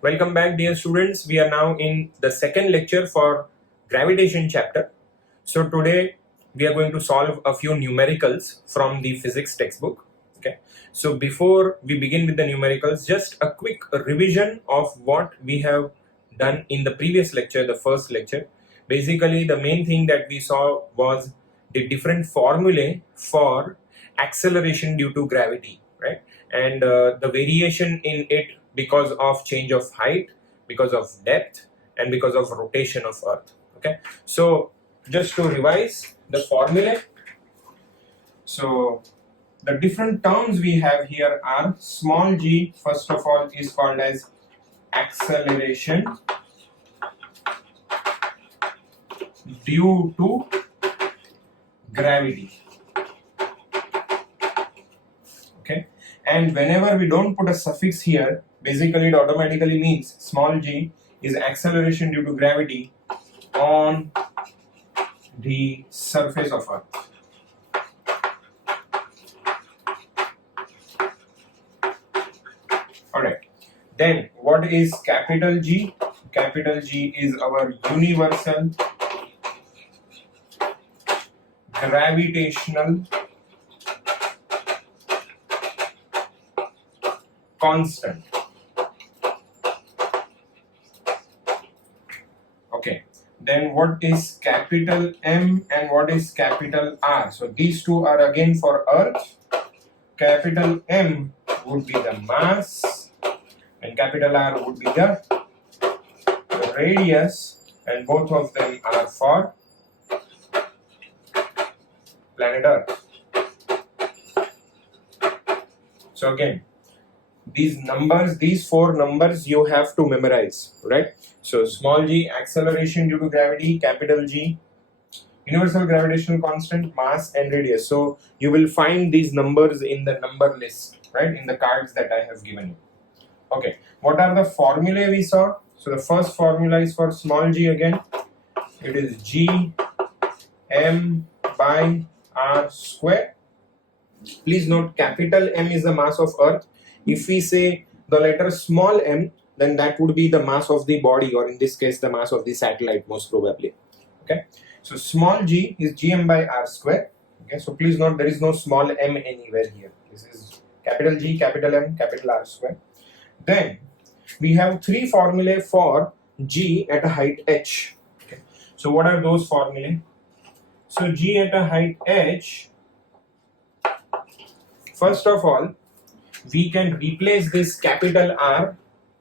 Welcome back, dear students. We are now in the second lecture for gravitation chapter. So today we are going to solve a few numericals from the physics textbook. Okay. So before we begin with the numericals, just a quick revision of what we have done in the previous lecture, the first lecture. Basically, the main thing that we saw was the different formulae for acceleration due to gravity, right? And the variation in it because of change of height, because of depth, and because of rotation of Earth. Okay, so just to revise the formula, so the different terms we have here are small g, first of all, is called as acceleration due to gravity. Okay, and whenever we don't put a suffix here, basically it automatically means small g is acceleration due to gravity on the surface of Earth. Alright, then what is capital G? Capital G is our universal gravitational constant. Okay, then what is capital M and what is capital R? So these two are again for Earth. Capital M would be the mass and capital R would be the radius, and both of them are for planet Earth. So again, these numbers, these four numbers you have to memorize, right? So small g, acceleration due to gravity, capital G, universal gravitational constant, mass and radius. So you will find these numbers in the number list, right, in the cards that I have given you. Okay, what are the formulae we saw? So the first formula is for small g again. It is G M by R square. Please note, capital M is the mass of Earth. If we say the letter small m, then that would be the mass of the body, or in this case the mass of the satellite most probably. Okay, so small g is Gm by R square. Okay, so please note there is no small m anywhere here. This is capital G, capital M, capital R square. Then we have three formulae for g at a height h. Okay, so what are those formulae? So g at a height h, first of all, we can replace this capital R,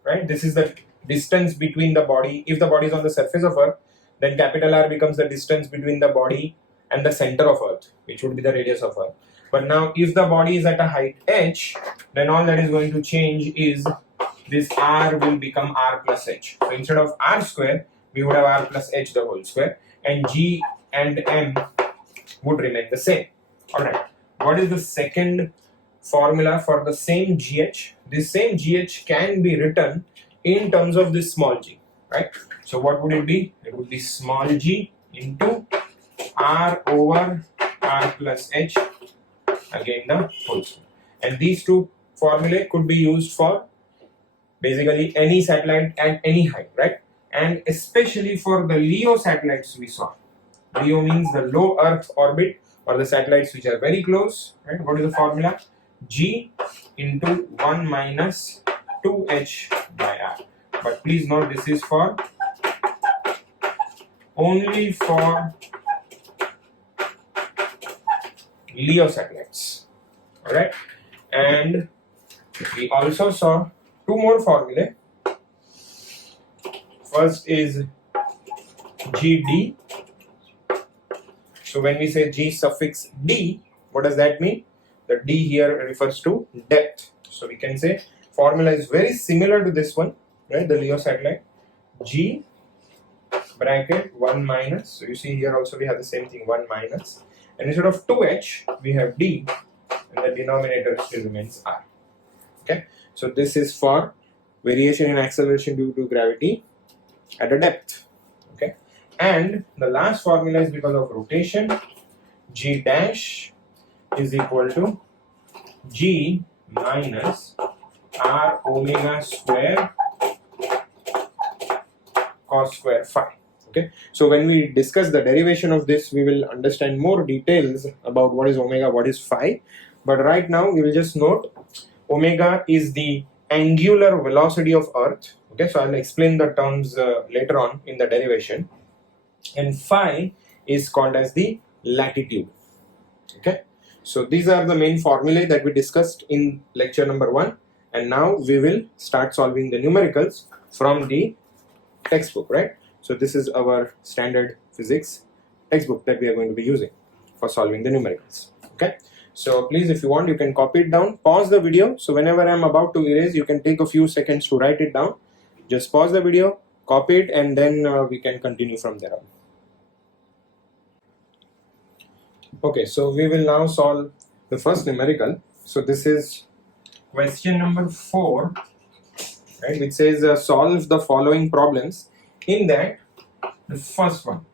right? This is the distance between the body. If the body is on the surface of Earth, then capital R becomes the distance between the body and the center of Earth, which would be the radius of Earth. But now if the body is at a height h, then all that is going to change is this R will become R plus h. So instead of R square, we would have R plus h the whole square, and G and M would remain the same. Alright, what is the second formula for the same GH? This same GH can be written in terms of this small g, right? So what would it be? It would be small g into R over R plus h, again the whole square. And these two formulae could be used for basically any satellite at any height, right? And especially for the LEO satellites we saw. LEO means the low Earth orbit, or the satellites which are very close, right? What is the formula? G into 1 minus 2h by R. But please note, this is for only for LEO satellites. Alright, and we also saw two more formulae. First is GD. So when we say G suffix D, what does that mean? The D here refers to depth. So we can say formula is very similar to this one, right? The LEO satellite. G bracket 1 minus. So you see here also we have the same thing, 1 minus. And instead of 2h, we have D, and the denominator still remains R. Okay. So this is for variation in acceleration due to gravity at a depth. Okay. And the last formula is because of rotation. G dash is equal to G minus R omega square cos square phi. Okay, so when we discuss the derivation of this, we will understand more details about what is omega, what is phi. But right now we will just note omega is the angular velocity of Earth. Okay, so I'll explain the terms later on in the derivation. And phi is called as the latitude. Okay, so these are the main formulae that we discussed in lecture number 1, and now we will start solving the numericals from the textbook, right? So this is our standard physics textbook that we are going to be using for solving the numericals. Okay, so please, if you want, you can copy it down, pause the video. So whenever I'm about to erase, you can take a few seconds to write it down. Just pause the video, copy it, and then we can continue from there on. Okay, so we will now solve the first numerical. So this is question number 4, right, which says solve the following problems. In that, the first one.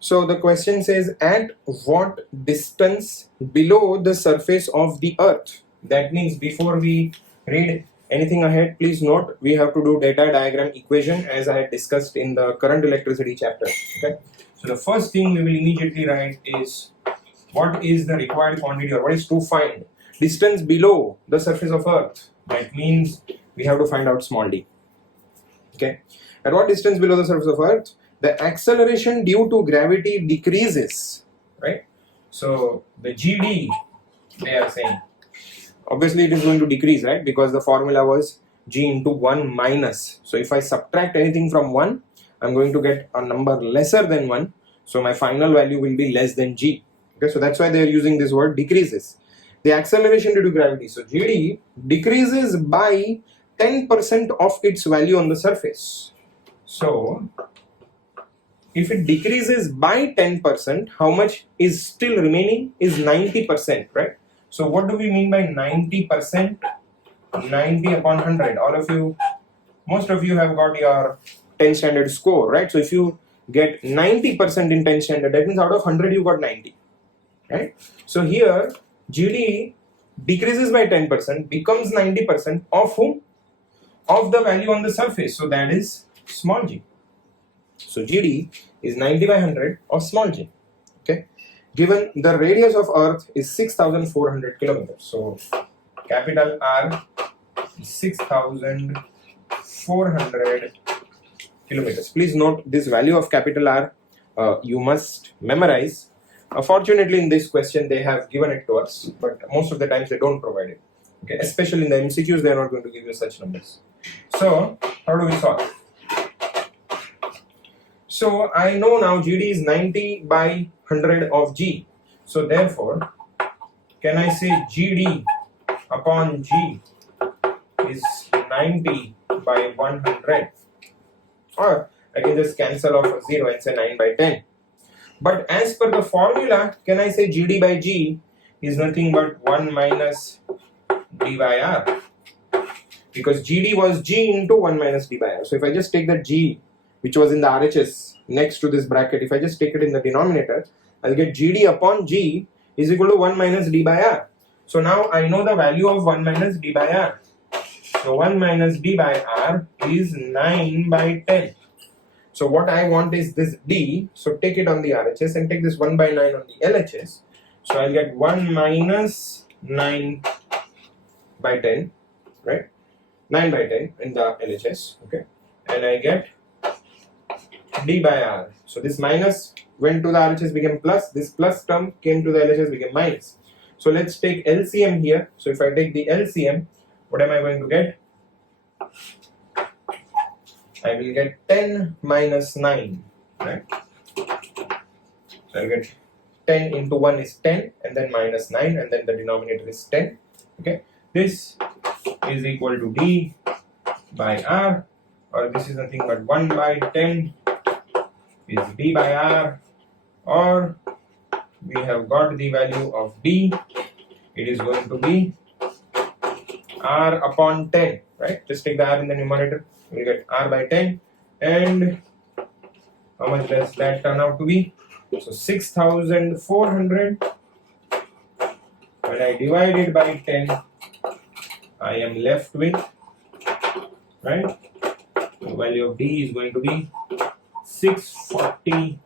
So the question says, at what distance below the surface of the Earth? That means before we read anything ahead, please note we have to do data diagram equation as I had discussed in the current electricity chapter. Okay. So the first thing we will immediately write is what is the required quantity, or what is to find distance below the surface of Earth. That means we have to find out small d. Okay, at what distance below the surface of Earth the acceleration due to gravity decreases, right? So the GD, they are saying, obviously it is going to decrease, right? Because the formula was G into 1 minus. So if I subtract anything from 1, I'm going to get a number lesser than 1. So my final value will be less than G. Okay, so that's why they are using this word decreases. The acceleration due to gravity. So GD decreases by 10% of its value on the surface. So if it decreases by 10%, how much is still remaining is 90%, right? So what do we mean by 90%? 90 upon 100. All of you, most of you have got your 10 standard score, right? So if you get 90% in 10 standard, that means out of 100 you got 90, right? So here GD decreases by 10%, becomes 90% of whom? Of the value on the surface. So that is small g. So GD is 90 by 100 of small g. Okay, given the radius of Earth is 6,400 kilometers. So capital R is 6,400 kilometers. Please note this value of capital R you must memorize. Fortunately, in this question they have given it to us, but most of the times they don't provide it. Okay, especially in the MCQs, they are not going to give you such numbers. So how do we solve? So I know now GD is 90 by 100 of G. So therefore, can I say GD upon G is 90 by 100? Or I can just cancel off a 0 and say 9 by 10. But as per the formula, can I say GD by G is nothing but 1 minus d by r? Because GD was G into 1 minus d by r. So if I just take the G, which was in the RHS next to this bracket, if I just take it in the denominator, I'll get GD upon G is equal to 1 minus d by r. So now I know the value of 1 minus d by r. So 1 minus d by r is 9 by 10. So what I want is this d. So take it on the RHS and take this 1 by 9 on the LHS. So I'll get 1 minus 9 by 10, right? 9 by 10 in the LHS, okay? And I get d by r. So this minus went to the RHS, became plus. This plus term came to the LHS, became minus. So let's take LCM here. So if I take the LCM, what am I going to get? I will get 10 minus 9, right? So I'll get 10 into 1 is 10, and then minus 9, and then the denominator is 10. Okay, this is equal to d by r, or this is nothing but 1 by 10 is d by r, or we have got the value of d. It is going to be r upon 10, right? Just take the r in the numerator. We get r by 10, and how much does that turn out to be? So 6,400. When I divide it by 10, I am left with, right, The value of D is going to be 640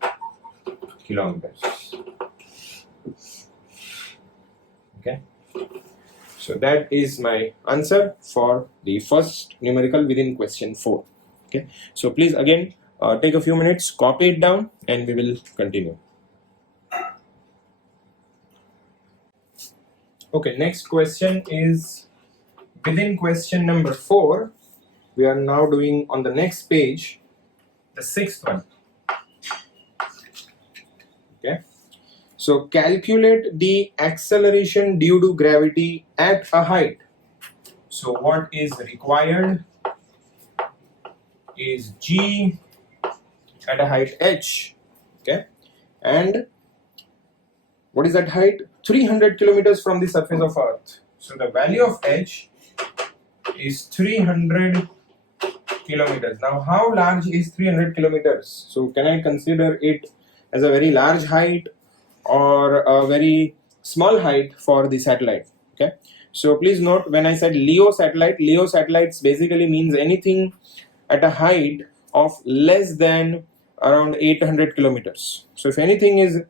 kilometers. Okay, so that is my answer for the first numerical within question 4. Okay, so please again take a few minutes, copy it down, and we will continue. Okay, next question is within question number 4. We are now doing on the next page the 6th one. Okay, so calculate the acceleration due to gravity at a height. So what is required is g at a height h. Okay, and what is that height? 300 kilometers from the surface of Earth. So the value of h is 300 kilometers. Now how large is 300 kilometers? So can I consider it as a very large height or a very small height for the satellite? Okay, so please note, when I said LEO satellites basically means anything at a height of less than around 800 kilometers. So if anything is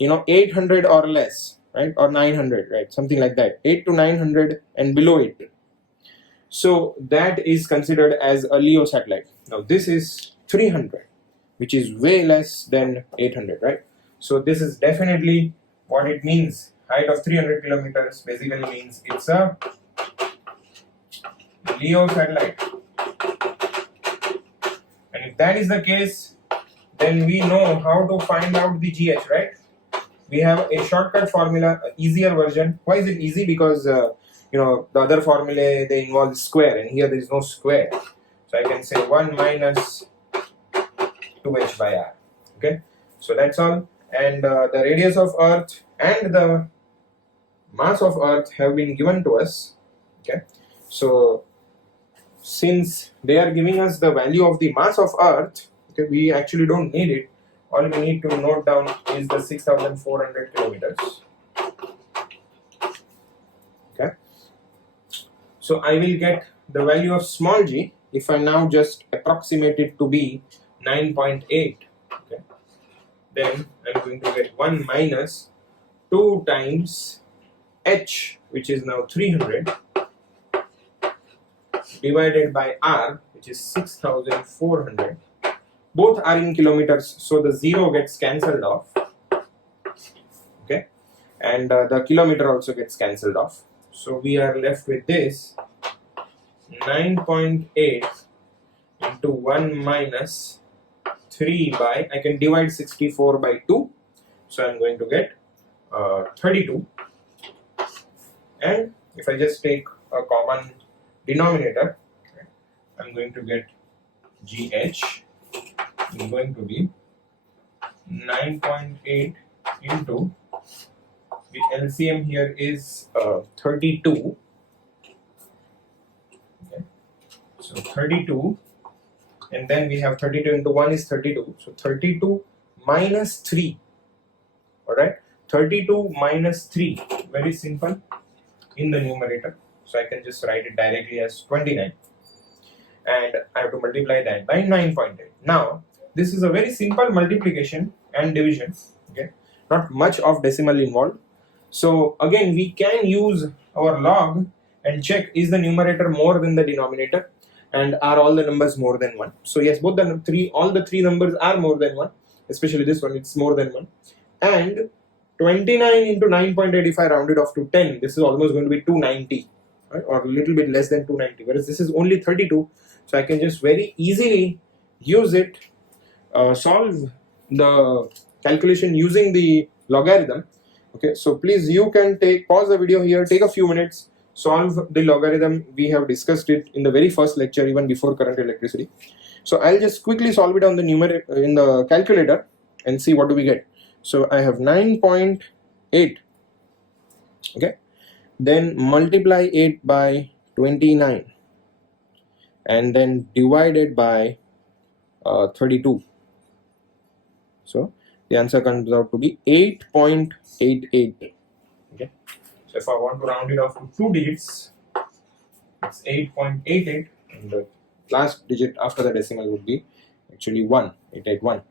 800 or less, right, or 900, right, something like that, 8 to 900 and below it, so that is considered as a LEO satellite. Now this is 300, which is way less than 800, right? So this is definitely what it means. Height of 300 kilometers basically means it's a LEO satellite. And if that is the case, then we know how to find out the GH, right? We have a shortcut formula, an easier version. Why is it easy? Because the other formulae, they involve square, and here there is no square. So I can say 1 minus 2h by r. Okay, so that's all. And the radius of Earth and the mass of Earth have been given to us. Okay, so since they are giving us the value of the mass of Earth, okay, we actually don't need it. All we need to note down is the 6,400 kilometers. Okay, so I will get the value of small g if I now just approximate it to be 9.8. Okay, then I'm going to get 1 minus 2 times h, which is now 300, divided by r, which is 6,400. Both are in kilometers, so the 0 gets cancelled off. Okay, and the kilometer also gets cancelled off. So we are left with this 9.8 into 1 minus 3 by, I can divide 64 by 2. So I'm going to get 32. And if I just take a common denominator, okay, I'm going to get GH is going to be 9.8 into, the LCM here is 32. Okay, so 32, and then we have 32 into 1 is 32. So 32 minus 3. Alright, 32 minus 3, very simple in the numerator. So I can just write it directly as 29. And I have to multiply that by 9.8. Now, this is a very simple multiplication and division. Okay, not much of decimal involved. So again, we can use our log and check, is the numerator more than the denominator, and are all the numbers more than 1. So yes, all the three numbers are more than 1, especially this one, it's more than 1. And 29 into 9.8, if I round it off to 10, this is almost going to be 290, right? Or a little bit less than 290, whereas this is only 32. So I can just very easily use it, solve the calculation using the logarithm. Okay, so please, you can pause the video here, take a few minutes, solve the logarithm. We have discussed it in the very first lecture, even before current electricity. So I'll just quickly solve it on the in the calculator and see what do we get. So I have 9.8. Okay, then multiply 8 by 29, and then divided by 32. So the answer comes out to be 8.88. Okay, so if I want to round it off to 2 digits, it's 8.88, and the last digit after the decimal would be actually 1, 881.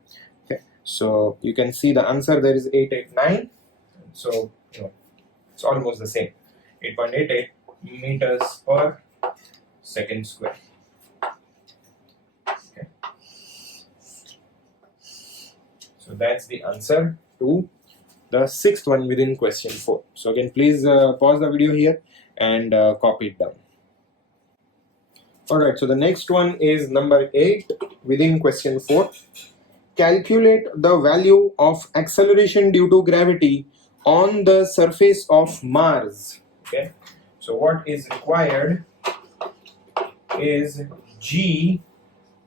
Okay, so you can see the answer there is 889. So it's almost the same, 8.88 meters per second square. Okay, so that's the answer to the sixth one within question 4. So again, please pause the video here and copy it down. Alright, so the next one is number 8 within question 4. Calculate the value of acceleration due to gravity on the surface of Mars. Okay, so what is required is G,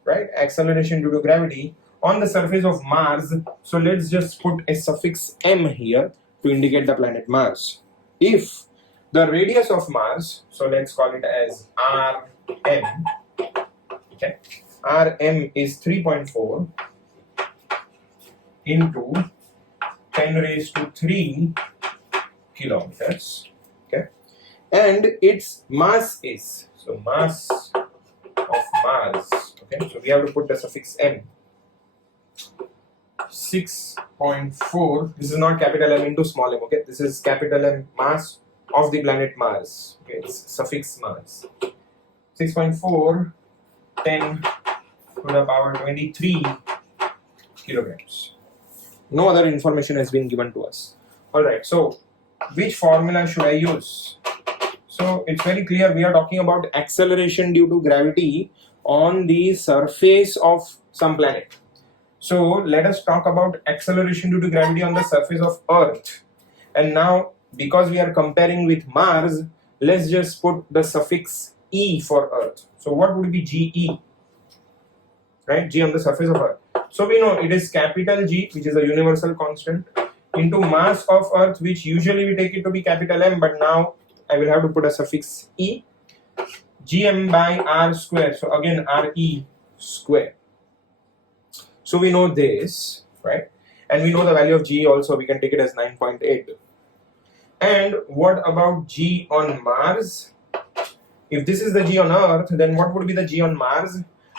right? Acceleration due to gravity on the surface of Mars. So let's just put a suffix m here to indicate the planet Mars. If the radius of Mars, so let's call it as Rm, okay, Rm is 3.4 into 10 raised to 3 kilometers, okay, and its mass is, so mass of Mars, okay, so we have to put the suffix m, 6.4, this is not capital M into small m, okay, this is capital M, mass of the planet Mars, okay, it's suffix Mars, 6.4 10 to the power 23 kilograms. No other information has been given to us. Alright, so which formula should I use? So it's very clear, we are talking about acceleration due to gravity on the surface of some planet. So let us talk about acceleration due to gravity on the surface of Earth. And now, because we are comparing with Mars, let's just put the suffix E for Earth. So what would be GE? Right, G on the surface of Earth. So we know it is capital G, which is a universal constant, into mass of Earth, which usually we take it to be capital M, but now I will have to put a suffix E, Gm by R square. So again Re square. So we know this, right? And we know the value of G also, we can take it as 9.8. And what about G on Mars? If this is the G on Earth, then what would be the G on Mars?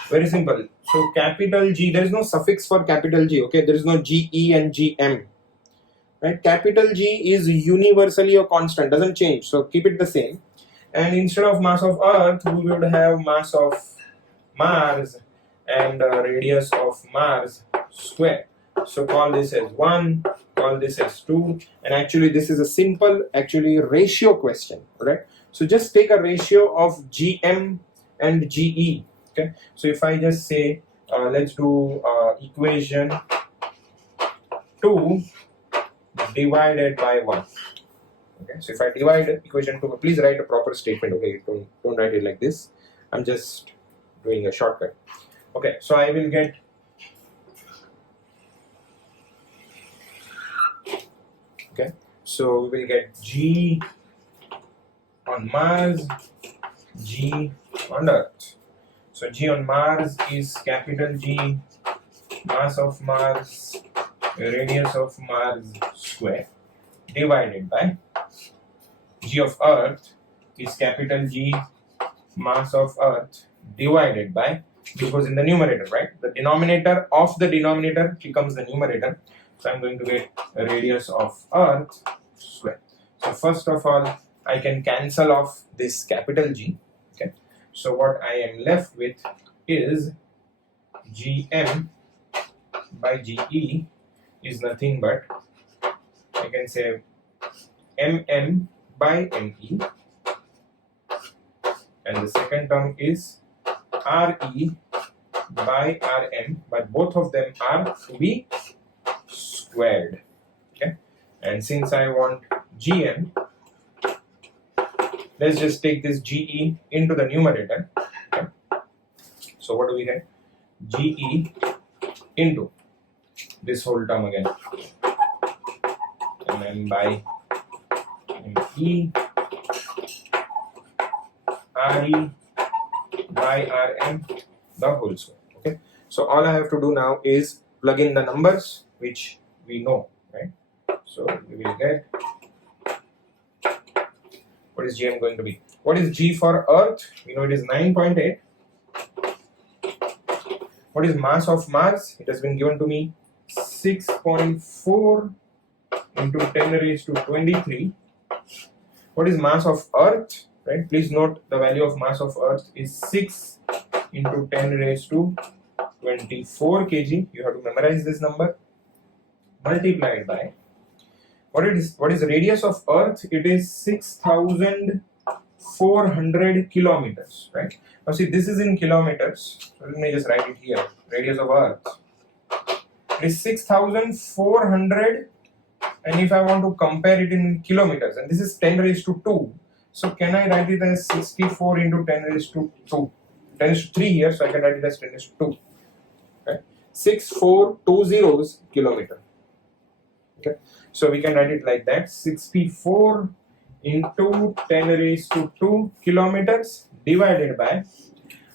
Very simple. So capital G, there is no suffix for capital G, okay? There is no GE and GM, right? Capital G is universally a constant, doesn't change, so keep it the same. And instead of mass of Earth, we would have mass of Mars and radius of Mars square. So call this as 1, call this as 2, and actually this is a simple ratio question, right? So just take a ratio of GM and GE. Okay, so if I just say, let's do equation 2 divided by 1. Okay, so if I divide equation 2, please write a proper statement. Okay, don't write it like this. I'm just doing a shortcut. Okay, so I will get so we will get G on Mars, G on Earth. So G on Mars is capital G, mass of Mars, radius of Mars square, divided by G of Earth is capital G, mass of Earth, divided by, this goes in the numerator, right? The denominator of the denominator becomes the numerator. So I'm going to get a radius of Earth square. So first of all, I can cancel off this capital G. Okay. So what I am left with is Gm by Ge is nothing but, I can say, Mm by Me, and the second term is Re by Rm, but both of them are to be squared. Okay, and since I want Gm, let's just take this Ge into the numerator. Okay. So what do we get? Ge into this whole term again, mm by Me, Re by Rm, the whole square. Okay, so all I have to do now is plug in the numbers which we know, right? So we will get, what is Gm going to be? What is G for Earth? We know it is 9.8. What is mass of Mars? It has been given to me 6.4 into 10 raised to 23. What is mass of Earth? Right? Please note the value of mass of Earth is 6 into 10 raised to 24 kg. You have to memorize this number. Multiplied by what is radius of Earth? It is 6,400 kilometers. Right? Now see, this is in kilometers. So let me just write it here. Radius of Earth is 6,400, and if I want to compare it in kilometers, and this is 10 raised to 2, so can I write it as 64 into 10 raised to 2? 10 raised to 3 here, so I can write it as 10 raised to 2. Okay? 6420 kilometer. Okay, so we can write it like that: 64 into 10 raised to 2 kilometers divided by.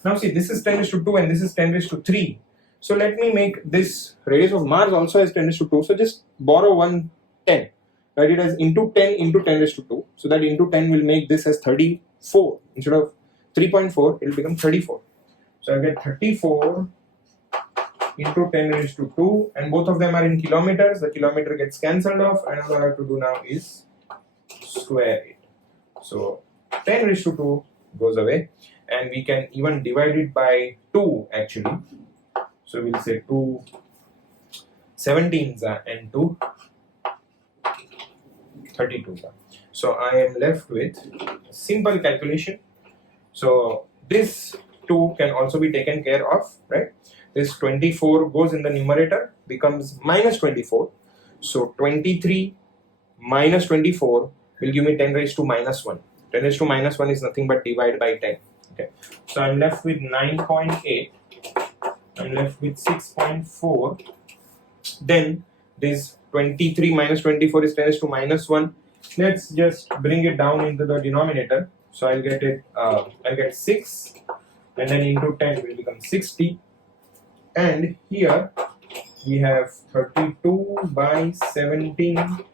Now see, this is 10 raised to 2 and this is 10 raised to 3. So let me make this radius of Mars also as 10 raised to 2. So just borrow one 10. Write it as into 10 into 10 raised to 2. So that into 10 will make this as 34. Instead of 3.4, it will become 34. So I get 34 into 10 raised to 2, and both of them are in kilometers. The kilometer gets cancelled off, and all I have to do now is square it. So 10 raised to 2 goes away, and we can even divide it by 2 actually. So we'll say 2 17s and 2 32s. So I am left with a simple calculation. So this 2 can also be taken care of, right? This 24 goes in the numerator, becomes minus 24. So 23 minus 24 will give me 10 raised to minus 1. 10 raised to minus 1 is nothing but divide by 10. Okay. So I'm left with 9.8. I'm left with 6.4. Then this 23 minus 24 is 10 raised to minus 1. Let's just bring it down into the denominator. So I'll get it. I'll get 6, and then into 10 will become 60. And here we have 32 by 17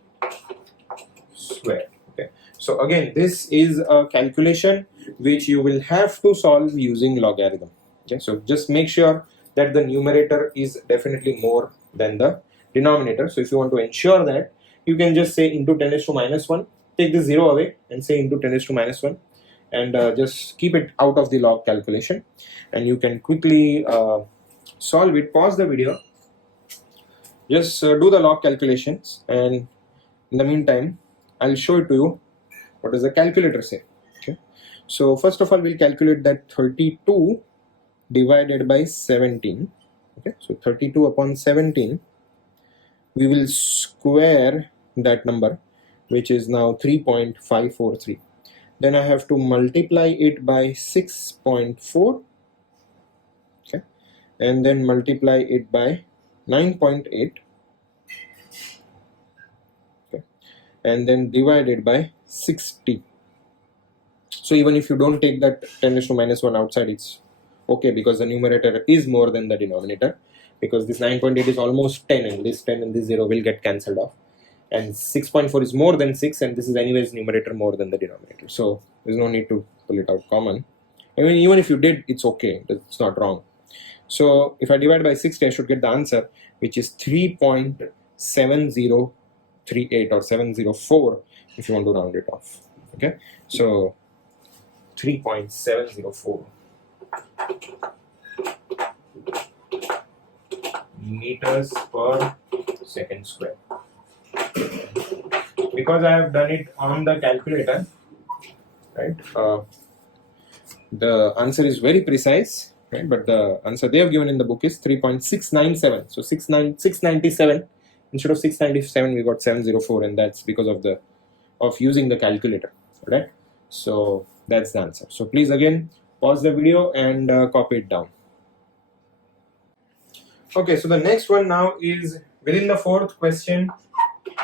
square. Okay. So again, this is a calculation which you will have to solve using logarithm. Okay. So just make sure that the numerator is definitely more than the denominator. So if you want to ensure that, you can just say into 10 raised to minus 1, take the 0 away and say into 10 raised to minus 1, and just keep it out of the log calculation, and you can quickly solve it. Pause the video, just do the log calculations, and in the meantime I'll show it to you what does the calculator say. Okay, so first of all we'll calculate that 32 divided by 17. Okay, so 32 upon 17, we will square that number, which is now 3.543. Then I have to multiply it by 6.4. Okay, and then multiply it by 9.8. Okay, and then divide it by 60. So even if you don't take that 10 raised to minus 1 outside, it's okay, because the numerator is more than the denominator, because this 9.8 is almost 10, and this 10 and this 0 will get cancelled off, and 6.4 is more than 6, and this is anyways numerator more than the denominator, so there's no need to pull it out common. I mean, even if you did, it's okay, it's not wrong. So if I divide by 60, I should get the answer, which is 3.7038 or 704 if you want to round it off. Okay, so 3.704 meters per second square. Because I have done it on the calculator, right, the answer is very precise, right, but the answer they have given in the book is 3.697. so 697 instead of 697 we got 704, and that's because of using the calculator, right? So that's the answer. So please again pause the video and copy it down. Okay, so the next one now is within the fourth question,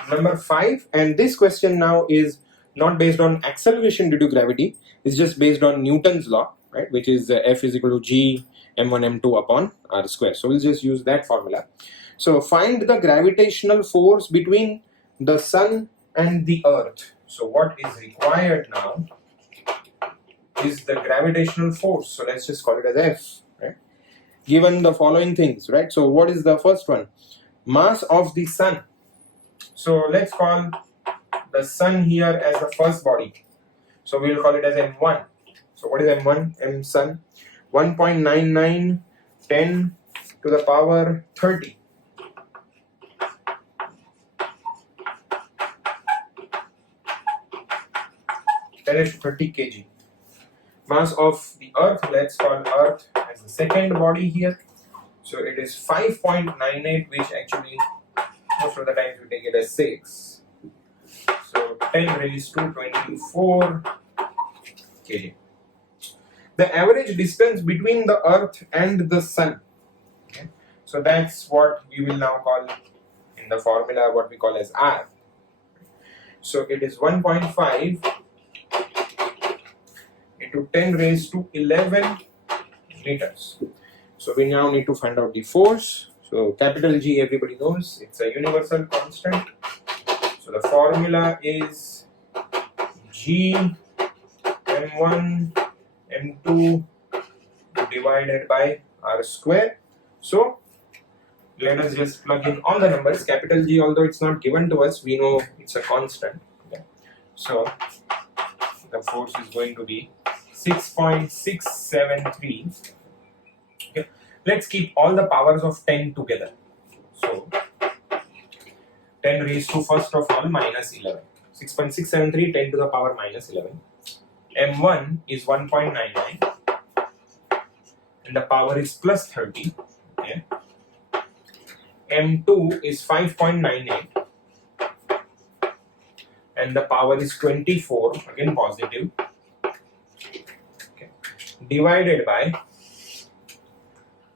number 5, and this question now is not based on acceleration due to gravity, it's just based on Newton's law, right, which is F is equal to G m1 m2 upon r square. So we'll just use that formula. So find the gravitational force between the sun and the earth. So what is required now is the gravitational force, so let's just call it as F, right? given the following things, right? So what is the first one? Mass of the sun. So let's call the sun here as the first body. So we will call it as M1. So what is M1? M sun. 1.99 10 to the power 30. That is 30 kg. Mass of the earth, let's call earth as the second body here. So it is 5.98, which actually most of the times we take it as 6. So 10 raised to 24 kg. The average distance between the earth and the sun. Okay. So that's what we will now call in the formula what we call as R. So it is 1.5 into 10 raised to 11 meters. So we now need to find out the force. So capital G, everybody knows, it's a universal constant. So the formula is G M1 M2 divided by R square. So let us just plug in all the numbers. Capital G, although it's not given to us, we know it's a constant. Okay. So the force is going to be 6.673. Okay. Let's keep all the powers of 10 together. So 10 raised to first of all minus 11. 6.673 10 to the power minus 11. M1 is 1.99 and the power is plus 30. Okay. M2 is 5.98 and the power is 24, again positive. Okay. Divided by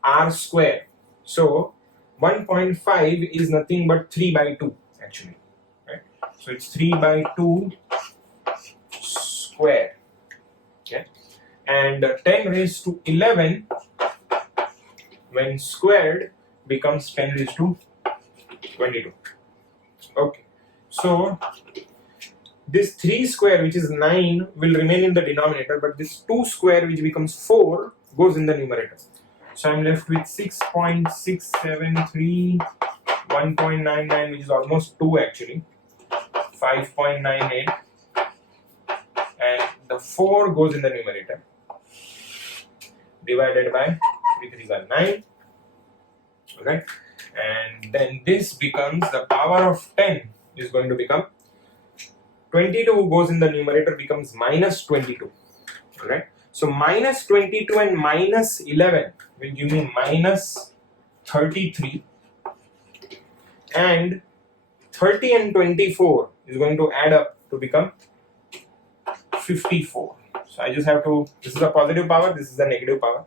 R square. So 1.5 is nothing but 3 by 2 actually. Right? So it's 3 by 2 square. Okay. And 10 raised to 11 when squared becomes 10 raised to 22. Okay. So this 3 square, which is 9, will remain in the denominator, but this 2 square, which becomes 4, goes in the numerator. So I'm left with 6.673, 1.99, which is almost 2 actually, 5.98, and the 4 goes in the numerator, divided by 3 3s are 9. Okay, and then this becomes the power of 10 is going to become 22 goes in the numerator, becomes minus 22. Alright, so minus 22 and minus 11 will give me minus 33, and 30 and 24 is going to add up to become 54. So I just have to, this is a positive power, this is a negative power.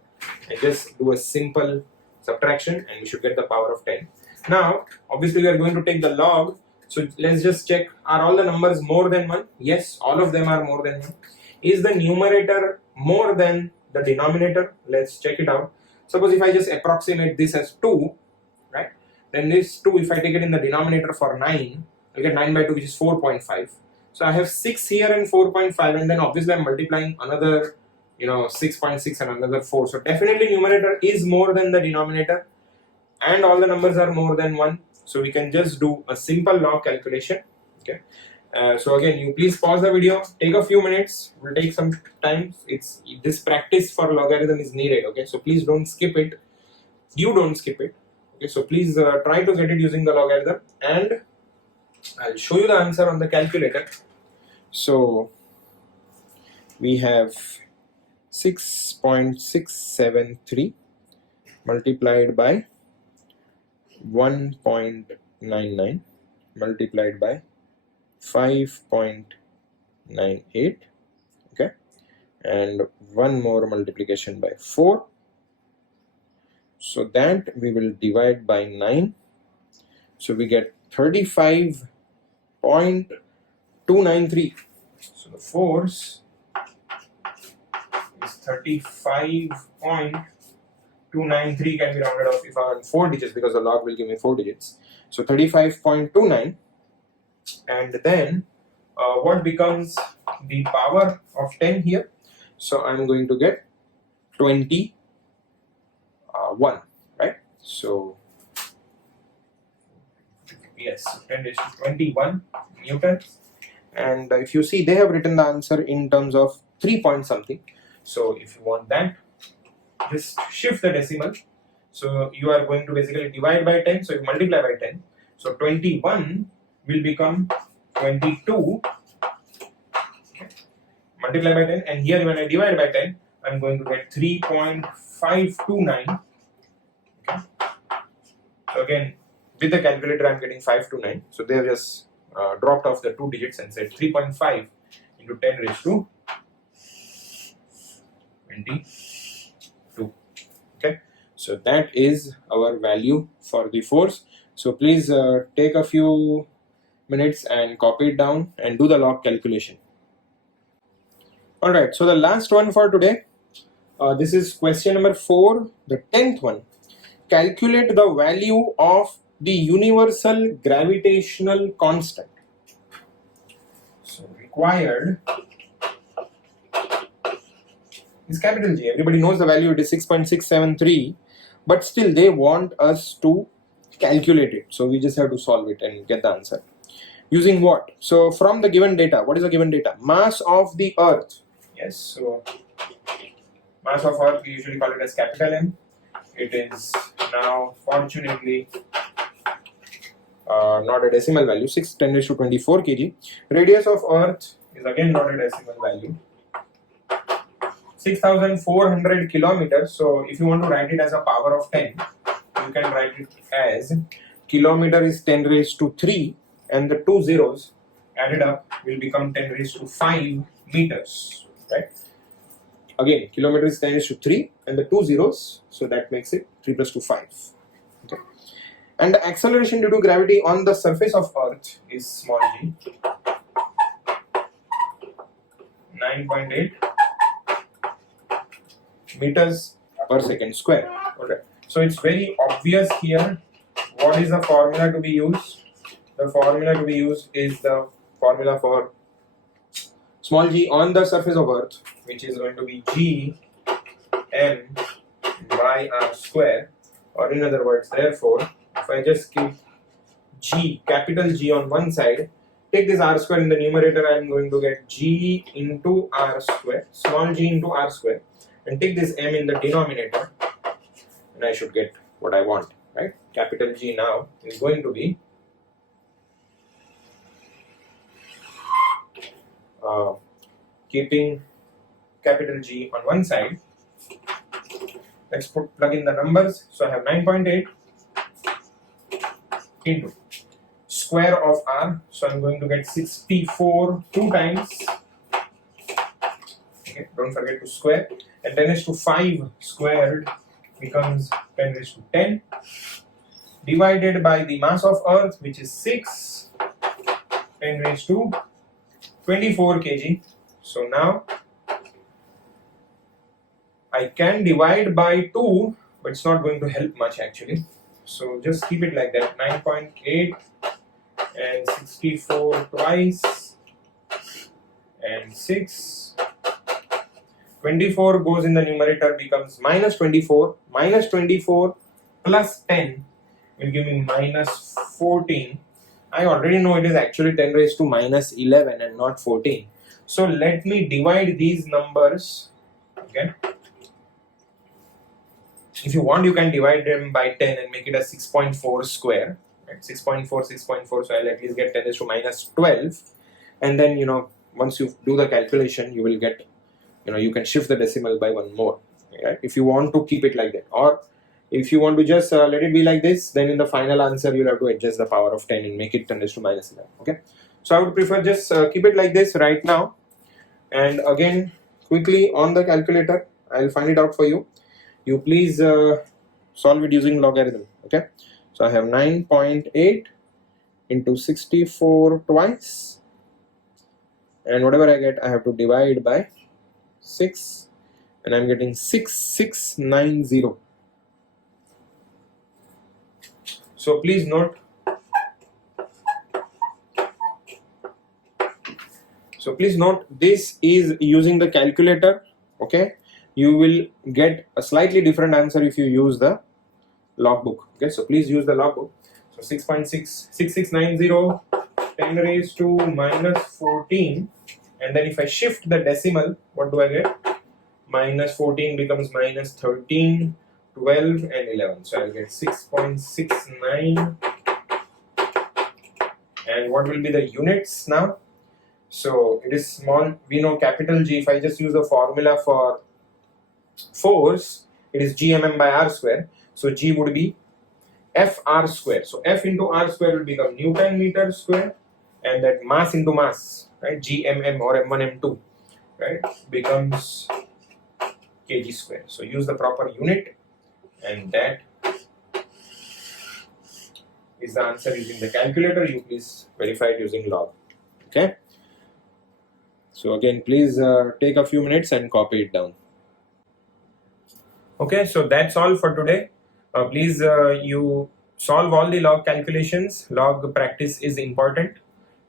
I just do a simple subtraction and we should get the power of 10. Now obviously we are going to take the log, so let's just check, are all the numbers more than 1? Yes, all of them are more than 1. Is the numerator more than the denominator? Let's check it out. Suppose if I just approximate this as 2, right, then this 2, if I take it in the denominator for 9, I'll get 9 by 2, which is 4.5. So I have 6 here and 4.5, and then obviously I'm multiplying another 6.6 and another 4. So definitely numerator is more than the denominator and all the numbers are more than 1. So we can just do a simple log calculation. Okay. So again, you please pause the video, take a few minutes, will take some time. It's this practice for logarithm is needed. Okay, so please don't skip it. You don't skip it. Okay, so please try to get it using the logarithm, and I'll show you the answer on the calculator. So we have 6.673 multiplied by 1.99 multiplied by 5.98, okay, and one more multiplication by 4. So that we will divide by 9. So we get 35.293. So the force is 35.293, can be rounded off if I want 4 digits because the log will give me 4 digits. So 35.29, and then what becomes the power of 10 here? So I'm going to get 20 1, right? So yes, 10 raised to 21 newtons. And if you see, they have written the answer in terms of 3 point something. So if you want that, just shift the decimal. So you are going to basically divide by 10, so you multiply by 10. So 21 will become 22, okay, multiply by 10, and here when I divide by 10, I'm going to get 3.529. Okay. So again, with the calculator, I'm getting 529. So they have just dropped off the 2 digits and said 3.5 into 10 raised to 22. Okay. So that is our value for the force. So please take a few minutes and copy it down and do the log calculation. Alright, so the last one for today, this is question number 4, the 10th one. Calculate the value of the universal gravitational constant. So required is capital G. Everybody knows the value, it is 6.673, but still they want us to calculate it. So we just have to solve it and get the answer. Using what? So from the given data, what is the given data? Mass of the earth. Yes, so mass of earth, we usually call it as capital M. It is now fortunately not a decimal value, 6 10 raised to 24 kg. Radius of earth is again not a decimal value, 6,400 kilometers. So if you want to write it as a power of 10, you can write it as kilometer is 10 raised to 3, and the 2 zeros added up will become 10 raised to 5 meters, right? Again, kilometer is 10 raised to 3 and the 2 zeros, so that makes it 3 plus 2 5. Okay. And the acceleration due to gravity on the surface of earth is small g, 9.8 meters per second square. Okay. So it's very obvious here what is the formula to be used. The formula to be used is the formula for small g on the surface of earth, which is going to be g m by r square, or in other words, therefore if I just keep g, capital G on one side, take this r square in the numerator, I am going to get g into r square, small g into r square, and take this m in the denominator, and I should get what I want, right? Capital G now is going to be keeping capital G on one side. Let's plug in the numbers. So I have 9.8 into square of r, so I'm going to get 64 2 times. Okay, don't forget to square, and 10 raised to 5 squared becomes 10 raised to 10 divided by the mass of earth, which is 6, 10 raised to 24 kg. So now I can divide by 2, but it's not going to help much actually. So just keep it like that, 9.8 and 64 twice and 6. 24 goes in the numerator, becomes minus 24. Minus 24 plus 10 will give me minus 14. I already know it is actually 10 raised to minus 11 and not 14. So let me divide these numbers. Okay. If you want, you can divide them by 10 and make it a 6.4 square. Right? 6.4, 6.4. So I'll at least get 10 raised to minus 12. And then, once you do the calculation, you will get, you can shift the decimal by one more. Right? If you want to keep it like that. Or if you want to just let it be like this, then in the final answer, you'll have to adjust the power of 10 and make it 10 raised to minus 11. Okay. So I would prefer just keep it like this right now. And again, quickly on the calculator, I'll find it out for you. You please solve it using logarithm. Okay. So I have 9.8 into 64 twice. And whatever I get, I have to divide by 6. And I'm getting 6690. So please note. So please note, this is using the calculator. Okay. You will get a slightly different answer if you use the logbook. Okay, so please use the logbook. So 6.66690 10 raised to minus 14, and then if I shift the decimal, what do I get? Minus 14 becomes minus 13, 12 and 11. So I'll get 6.69. And what will be the units now? So it is small, we know capital G. If I just use the formula for force, it is Gmm by r square. So G would be Fr square. So F into r square will become Newton meter square, and that mass into mass, right? Gmm or m1 m2, right, becomes kg square. So use the proper unit, and that is the answer using the calculator. You please verify it using log. Okay. So again, please take a few minutes and copy it down. Okay, so that's all for today. Please you solve all the log calculations. Log practice is important.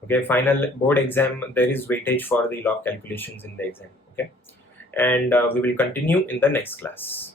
Okay, final board exam, there is weightage for the log calculations in the exam. Okay, and we will continue in the next class.